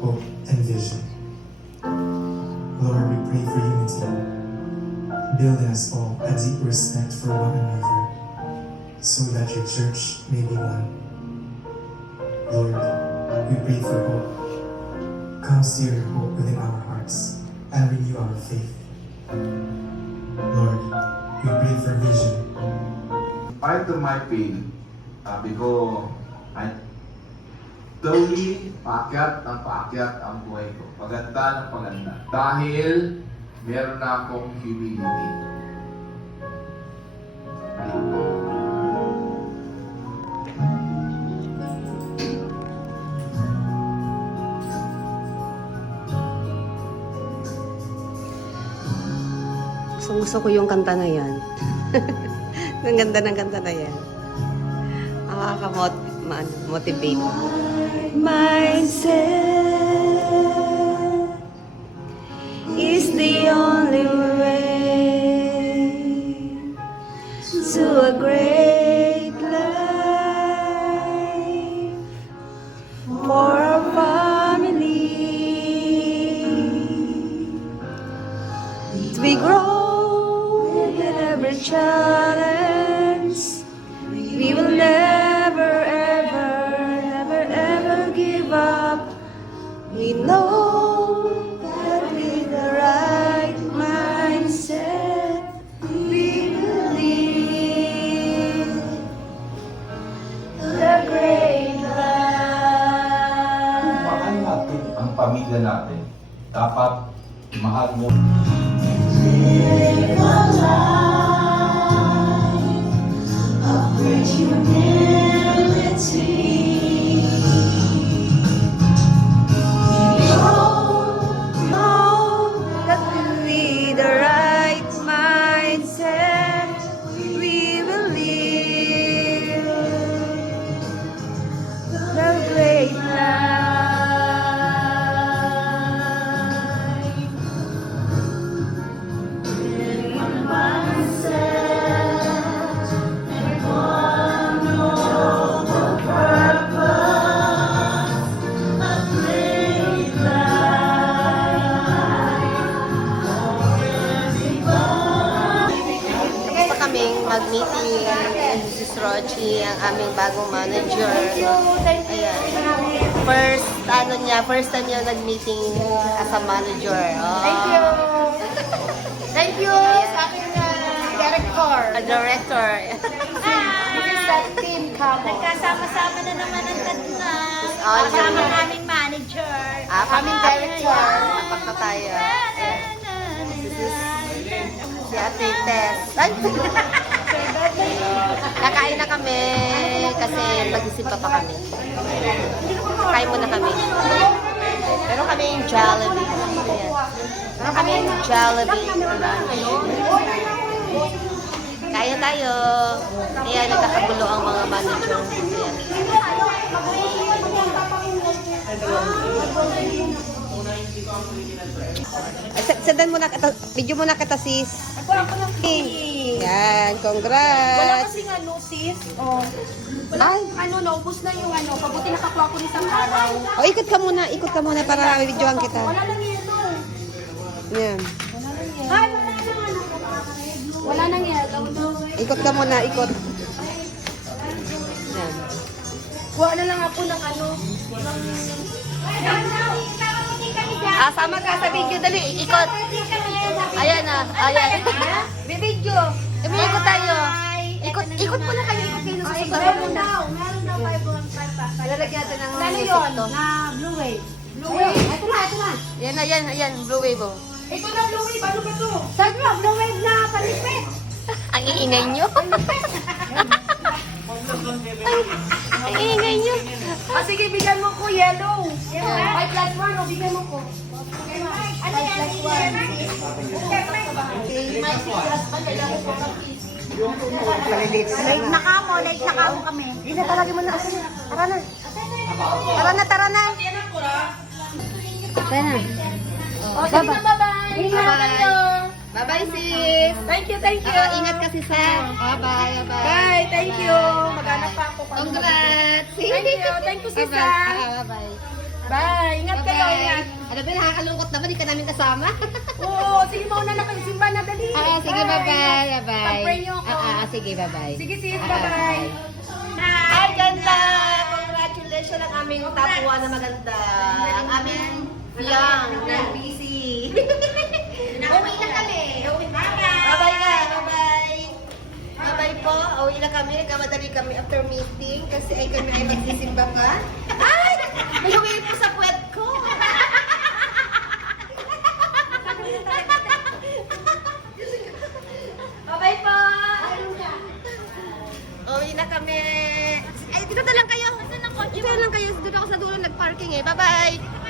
hope, and vision. Lord, we pray for unity. Build in us all a deep respect for one another, so that your church may be one. Lord, we pray for hope. Come stir your hope within our hearts and renew our faith. Lord, we pray for vision. Part of my pain, sabi ko, ay slowly, paakyat ang buhay ko. Paganda ng paganda. Dahil meron na akong humility. Gusto ko yung kanta na yan. Ang ganda ng kanta na yan. Nakaka-motivate. Mindset is the only way to a great life for our family. We grow in every challenge. We will never, ever give up. We know that with the right mindset, we will live the great life. Mahal natin ang pamilya natin. Dapat mahal mo. Live a life of great humility. We know that with the right mindset, we will live the great life. Mag-meeting si Rochi, ang aming bagong manager. Ayan. First time niya nag-meeting as a manager. Oh. Thank you sa aking director. A director. This is the team Cabo. Nagkasama-sama na naman ang tatlo. Kasama naming manager. Aming director. Apat na tayo. Si Ate Tess. Ay! Kakain na kami kasi mag-isimpa pa kami. Kain muna kami. Meron kami yung Jollibee. Ayan. Meron kami yung Jollibee lunch. Kaya tayo. Ayan, nagkakagulo ang mga manager. Ayan. Sendan mo na, video mo na kita sis. Ako lang. Yan, Wala congrats. kasing ano, sis. Oh. Ay, Naubos na yung ano. Pabuti nakakuha ko isang araw. o ikot ka muna para videoan kita. Wala lang yelo. Yan. Ay, wala nang yelo. Ikot ka muna, ikot. Yan. Kuha na lang ako ng ano. Sama ka sa video, dali, ikot. Ayan na, ayan. Bibidyo. Ikot tayo. Ikot muna kayo, ikot kayo sa susunod. Meron daw 515. Lalagyan natin ng Ano music yun? to. Na Blue Wave. Blue Wave. Ito na. Yan, blue wave oh. Ito na Blue Wave. Ano ba to? Sabi mo, Blue Wave na palipit. Ang iingay nyo. Ang iingay nyo. Sige, bigyan mo ko yellow. 5 plus 1, o bigyan mo ko. Ano yan? 5 plus 1. Late na kamo kami. Hindi na, talagin mo na kasi. Tara na. Tara na. O, sige na, bye-bye. Ingat kayo. Bye-bye, sis. Thank you. Ingat kasi sa. Bye-bye. Bye, thank you. Maghanap pa ako. Congrats. Thank you, sis. Bye-bye. Bye, ingat kayo. nakakalungkot naman, di ka namin kasama. Oo, sige mauna na kayo. Simba na dali. Sige, bye-bye. Bye-bye. Pag-pray niyo ako. Sige, bye-bye. Sige sis, bye-bye. Ay, ganda! Congratulations ang aming tapuan na maganda. Ang aming young na busy. Uwi na kami. Bye-bye na. Bye-bye. Bye-bye po. Uwi na kami. Nagkamadali kami after meeting kasi ay kami ay magsisimba pa. Ay! May uwi po sa puwet ko. Bye-bye po. Uwi na kami. Ay, dito na lang kayo. Dito na lang kayo. Doon ako sa dulo nag-parking eh. Bye-bye. Bye.